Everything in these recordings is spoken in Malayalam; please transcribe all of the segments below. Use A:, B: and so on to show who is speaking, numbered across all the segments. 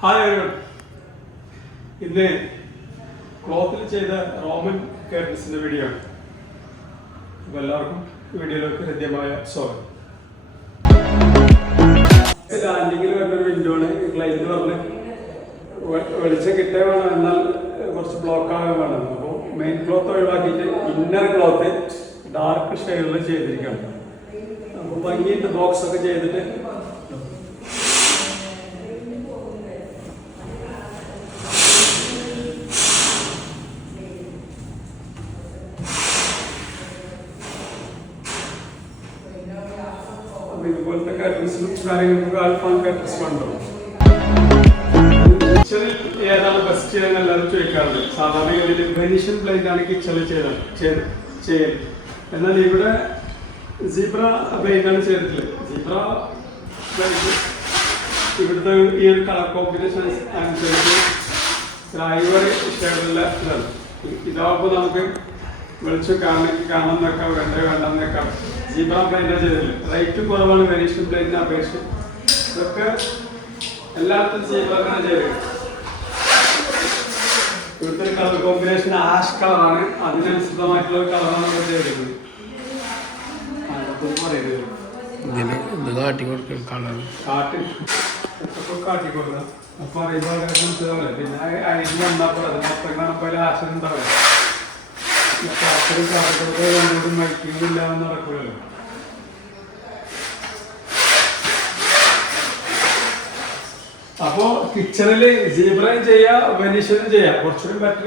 A: ഹായ്. ഇന്ന് ക്ലോത്തിൽ ചെയ്ത റോമൻ കേരളത്തിന്റെ വീഡിയോ. ആണ് എല്ലാവർക്കും വീഡിയോയിലേക്ക് ഹൃദ്യമായ സ്വാഗതം. ലാൻഡിങ്ങിൽ വിൻഡോ ആണ്. പറഞ്ഞ് വെളിച്ചം കിട്ടേ വേണം. എന്നാൽ കുറച്ച് ബ്ലോക്ക് ആകാൻ വേണം. അപ്പോൾ മെയിൻ ക്ലോത്ത് ഒഴിവാക്കിയിട്ട് ഇന്നർ ക്ലോത്ത് ഡാർക്ക് ഷെയ്ഡിൽ ചെയ്തിരിക്കണം അപ്പോൾ ഭംഗിയിട്ട് ബോക്സ് ഒക്കെ ചെയ്തിട്ട് അപ്പൊ ഇതുപോലത്തെ കർട്ടൻസിലും കാര്യങ്ങൾക്ക് ആൽഫാൻ കർട്ടൻസ് കണ്ടോ കിച്ചണിൽ ഏതാണ് ബെസ്റ്റ് എന്ന് എല്ലാവരും ചോദിക്കാറുണ്ട്. സാധാരണഗതിയിൽ വെനീഷ്യൻ ബ്ലൈൻഡ് ആണ് കിച്ചണിൽ ചെയ്തത് ചെയ്ത് എന്നാൽ ഇവിടെ സീബ്ര ബ്ലൈൻഡാണ് ചെയ്തിട്ടുള്ളത്. സീബ്ര ബ്ലൈൻഡ് ഇവിടുത്തെ ഈ ഒരു കളർ കോമ്പിനേഷൻ അനുസരിച്ച് ഐവറി ഷെയ്ഡുള്ള ഇതാണ്. ഇതാകുമ്പോൾ നമുക്ക് വെളിച്ചം കാണണമെങ്കിൽ കാണാൻ വെക്കാം വേണ്ട വേണ്ടെന്നൊക്കെ വെക്കാം സീബ്ര ചെയ്തില്ല റേറ്റ് കുറവാണ് വെനീഷ്യൻ ബ്ലൈൻഡിനെ അപേക്ഷിച്ച് ഇതൊക്കെ എല്ലായിടത്തും സീബ്ര തന്നെ ചെയ്തത് ഇവിടുത്തെ കളർ കോമ്പിനേഷൻ ആഷ് കളറാണ് അതിനനുസൃതമായിട്ടുള്ള കളറാണ് ഇവിടെ ചെയ്തിരിക്കുന്നത്.
B: കാട്ടി കൊടുക്കും കളർ
A: കാട്ടി. ഇതൊക്കെ കാട്ടി കൊടുക്കുക അപ്പൊ അറിയുമ്പോൾ പിന്നെ അരിഞ്ഞ് വന്നാൽ പോലെ അത് മൊത്തം കാണുമ്പോൾ ആശയം ഉണ്ടാവില്ല അപ്പോ കിച്ചണിൽ സീബ്രയും ചെയ്യാം വെനീഷ്യനും ചെയ്യാം. കുറച്ചുകൂടി ബെറ്റർ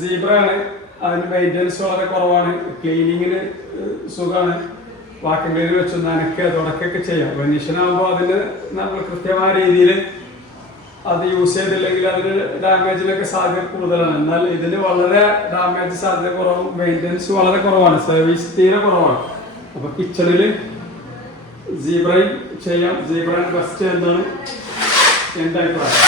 A: സീബ്രയാണ് അതിന് മെയിന്റനൻസ് വളരെ കുറവാണ്. ക്ലീനിങ്ങിന് സുഖമാണ് വാക്കിംഗ് വെച്ച് നനക്കുക തുടക്കൊക്കെ ചെയ്യാം. വെനീഷ്യനാകുമ്പോൾ അതിന് നമ്മൾ കൃത്യമായ രീതിയിൽ അത് യൂസ് ചെയ്തില്ലെങ്കിൽ അതിന് ഡാമേജിലൊക്കെ സാധ്യത കൂടുതലാണ്. എന്നാൽ ഇതിന് വളരെ ഡാമേജ് സാധ്യത കുറവും മെയിന്റനൻസ് വളരെ കുറവാണ് സർവീസ് തീരെ കുറവാണ്. അപ്പൊ കിച്ചണിൽ ജീബ്രൈൻ ചെയ്യാം. ജീബ്രൈൻ ബെസ്റ്റ് എന്താണ് എന്റെ അഭിപ്രായം.